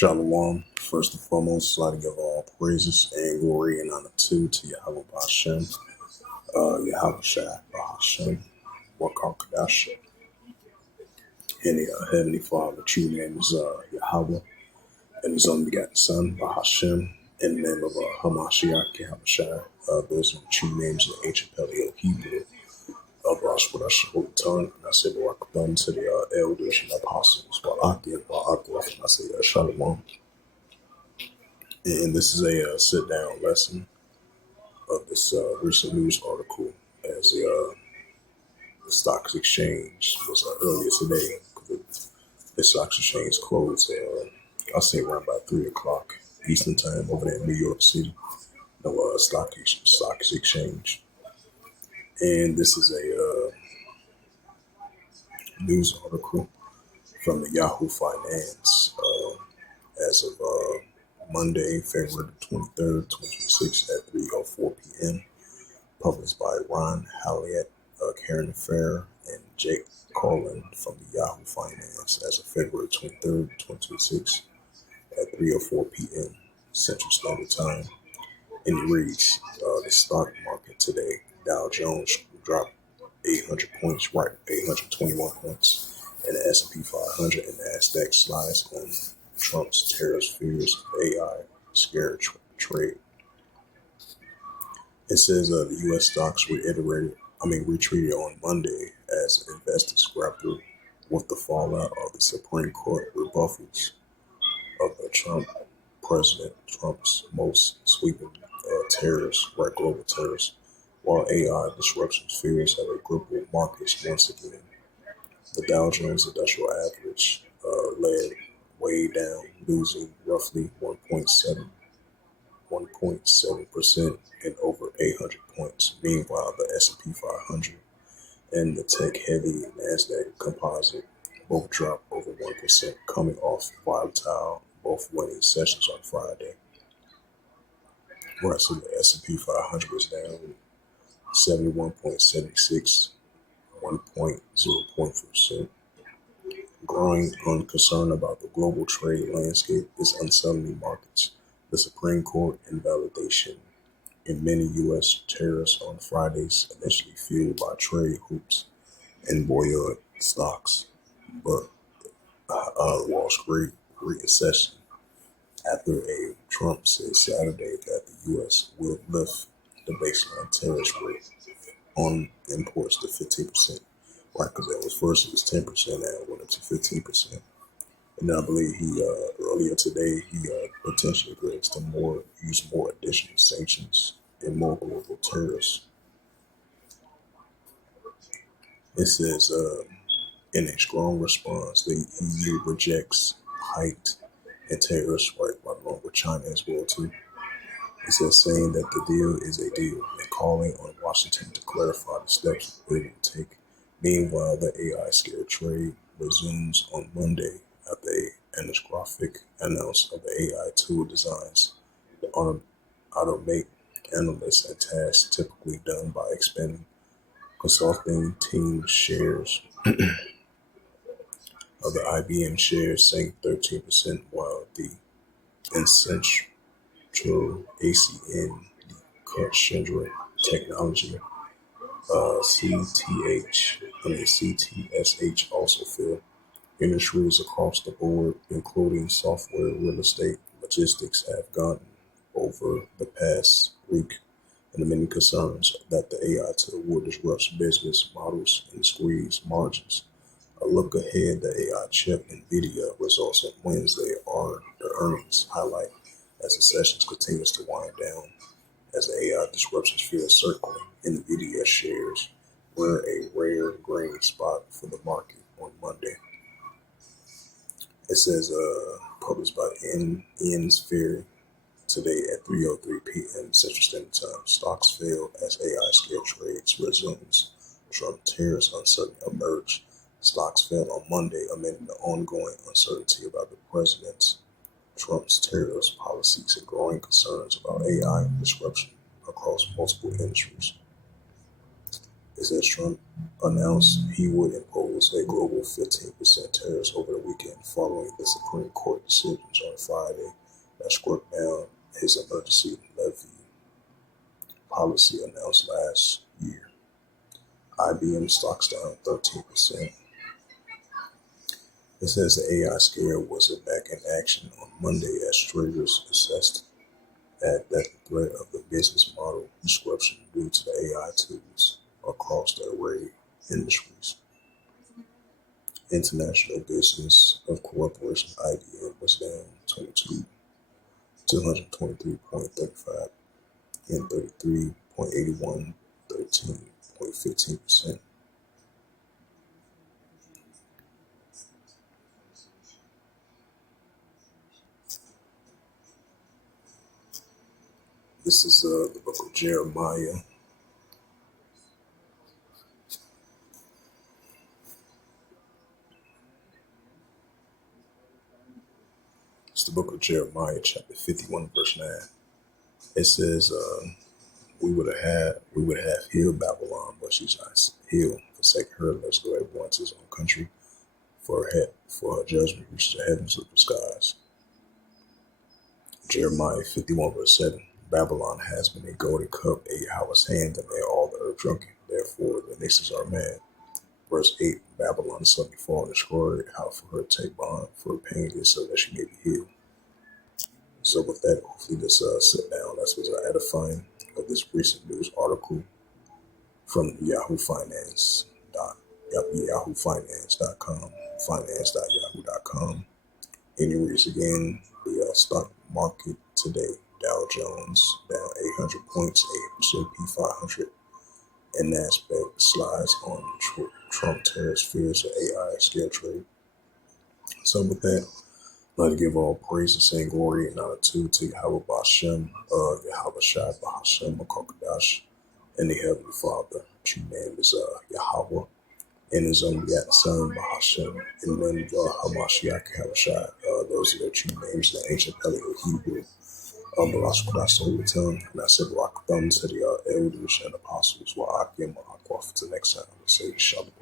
Shalom. First and foremost, I'd like to give all praises and glory and honor to Yahweh Hashem, Yahweh Shai Hashem, Wakal Kadash, and the Heavenly Father, true name is Yahweh, and His only begotten Son, Hashem, in the name of Hamashiach, Yahweh Shai. Those are the true names of the ancient Paleo Hebrew of Rosh Holy Tongue. And I say the Rakadam to the elders and apostles, Walaki and Wa'akwa, and I say Shalom. And this is a sit-down lesson of this recent news article as the stock exchange was earlier today. The stock exchange closed, I'll say around about 3 o'clock Eastern time over there in New York City. No stock exchange. And this is a news article from the Yahoo Finance as of Monday, February 23rd, 2026 at 3:04 p.m. Published by Ron Halliat, Karen Fair, and Jake Carlin from the Yahoo Finance as of February 23rd, 2026 at 3:04 p.m. Central Standard Time. And it reads, the stock market today, Dow Jones dropped 800 points, right, 821 points, and the S&P 500 and Nasdaq slides on Trump's tariff fears, AI scared trade. It says the U.S. stocks retreated on Monday as investors grappled with the fallout of the Supreme Court rebuttals of President Trump's most sweeping tariffs, right, global tariffs, while AI disruption fears have crippled markets once again. The Dow Jones Industrial Average led way down, losing roughly 1.7% and over 800 points. Meanwhile, the S&P 500 and the tech-heavy Nasdaq Composite both dropped over 1%, coming off volatile, both winning sessions on Friday. Right, so the S&P 500 was down 71.76, 1.0%. Growing concern about the global trade landscape is unsettling markets. The Supreme Court invalidation in many U.S. tariffs on Fridays, initially fueled by trade hoops and buoyant stocks, but Wall Street reassessing after Trump said Saturday that the U.S. will lift the baseline tariff rate on imports to 15%. Right, because that was first it was 10%, and it went up to 15%. And I believe he earlier today he potentially agrees to use more additional sanctions and more global tariffs. It says in a strong response, the EU rejects hiked and tariffs, right along with China as well too. It says saying that the deal is a deal and calling on Washington to clarify the steps it will take. Meanwhile, the AI scared trade resumes on Monday after a graphic announced of the AI tool designs to automate analysts and tasks typically done by expanding consulting team shares of the IBM shares sank 13%, while the Accenture ACN, the Kushindra Technology, CTSH also fell. Industries across the board, including software, real estate, logistics, have gotten over the past week and the many concerns that the AI tool will disrupt business models and squeeze margins. A look ahead, the AI chip NVIDIA results on Wednesday are the earnings highlight as the sessions continues to wind down. As the AI disruptions feel circling, NVIDIA shares were a rare green spot for the market on Monday. It says published by Ian's Fair today at 3:03 p.m. Central Standard Time. Stocks fell as AI scare trades resumes. Trump tariffs uncertainty emerged. Stocks fell on Monday amid the ongoing uncertainty about the president's Trump's tariffs policies and growing concerns about AI disruption across multiple industries. It says Trump announced he would impose imposed a global 15% tariffs over the weekend following the Supreme Court decisions on Friday that struck down his emergency levy policy announced last year. IBM stocks down 13%. It says the AI scare was back in action on Monday as traders assessed that the threat of the business model disruption due to the AI tools across the array industries. International business of corporation IBM was down 223.35 and 33.81, 13.15%. This is the book of Jeremiah. It's the book of Jeremiah, chapter 51, verse 9. It says, we would have healed Babylon, but she's not healed. Forsake her, let's go everyone to his own country, for her judgment reaches the heavens of the skies. Jeremiah 51, verse 7. Babylon has been a golden cup, a Yahweh's hand, and made all the earth drunken. Therefore the nations are mad. Verse 8. Babylon is suddenly fallen and destroyed. How for her to take bond for pain is so that she may be healed. So with that, hopefully this sit down, that was edifying of this recent news article from Yahoo Finance. YahooFinance.com, finance.yahoo.com. And you reads again the stock market today. Dow Jones down 800 points, S&P 500, and Nasdaq slides on Trump tariffs fears of AI scale trade. So with that, I'd like to give all praise and glory and honor to Yahweh Bashem, Yahweh Shai Bahashem Makodash, and the Heavenly Father. True name is Yahweh, and his only begotten Son Bahashem, and then Hamashiach Yahweh. Those are their true names in the ancient Paleo Hebrew. Barashkodash Holy Tongue, and I said rock thumbs to the elders and apostles while I give my aqua for the next time. Let's say Shalom.